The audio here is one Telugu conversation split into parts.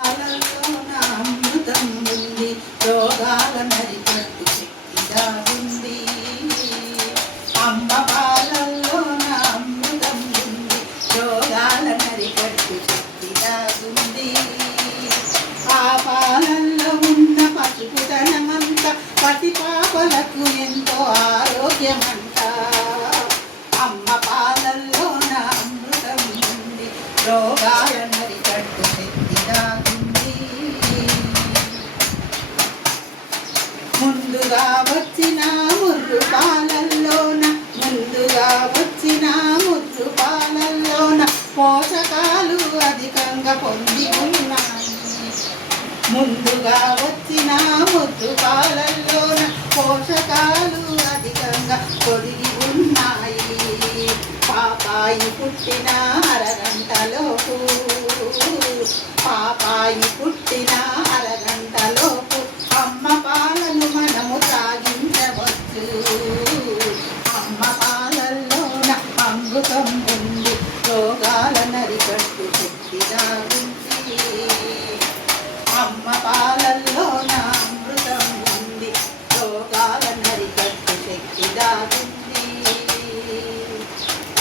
పాలల్లోన అమృతం ఉంది, రోగాల నరికట్టు శక్తి దాగుంది. అమ్మ పాలల్లోన అమృతం ఉంది, రోగాల నరికట్టు శక్తి దాగుంది. ఆ పాలల్లో ఉన్న పసుపుదనమంత పసి పాపలకు ఎంతో ఆరోగ్యమంట. అమ్మ పాలల్లోన అమృతం ఉంది, రోగాల నరికట్టు శక్తి దాగుంది. ముందుగా వచ్చిన ముర్రు పాలల్లోన పోషకాలు అధికంగా పొంది ఉన్నాయి. ముందుగా వచ్చిన ముద్దు పాలల్లోన పోషకాలు అధికంగా పొదిగి ఉన్నాయి. పాపాయి పుట్టిన అరగంటలోపు అమ్మ పాలను మనము తాగించవచ్చు. అమ్మ పాలల్లోన అమృతం ఉంది, రోగాల నరికట్టు శక్తి దాగుంది. అమ్మ పాలల్లోన అమృతం ఉంది, రోగాల నరికట్టు శక్తి దాగుంది.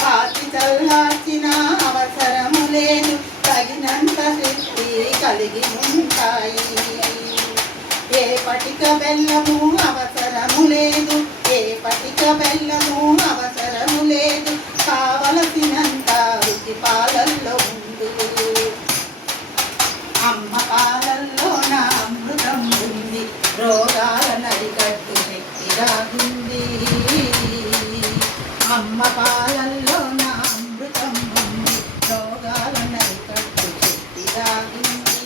పాతి చల్లార్చిన అవసరము లేదు, తగినంత శక్తి కలిగి ఉంటాయి. ఏ పటిక బెల్లము అవసరము లేదు, కావలసినంత రుచి పాలల్లో ఉంది. అమ్మ పాలల్లోన అమృతం ఉంది, రోగాల నరికట్టు శక్తి దాగుంది. అమ్మ పాలల్లోన అమృతం ఉంది, రోగాల నరికట్టు శక్తి దాగుంది.